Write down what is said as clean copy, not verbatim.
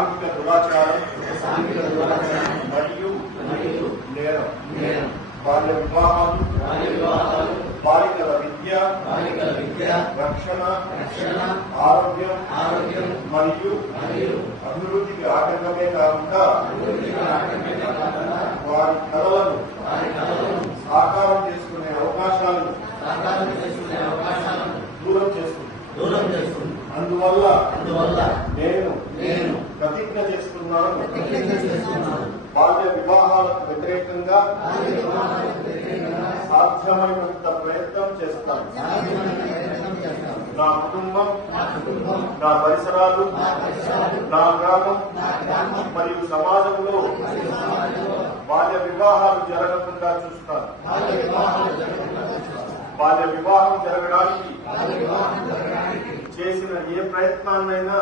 సాంఘిక దురాచారం మరియు నేరం, బాల్య వివాహాలు, బాలికల విద్య, రక్షణ, ఆరోగ్యం మరియు అభివృద్ధికి ఆటంకమే కాకుండా వారి కళలను సాకారం చేసుకునే అవకాశాలను దూరం చేస్తుంది. అందువల్ల నేను ప్రతిజ్ఞ చేస్తున్నాను, బాల్య వివాహాలకు వ్యతిరేకంగా సాధ్యమైనంత ప్రయత్నం చేస్తాను. నా కుటుంబం, నా పరిసరాలు, నా గ్రామం మరియు సమాజంలో బాల్య వివాహాలు జరగకుండా చూస్తాను. బాల్య వివాహం జరగడానికి చేసిన ఏ ప్రయత్నాన్నైనా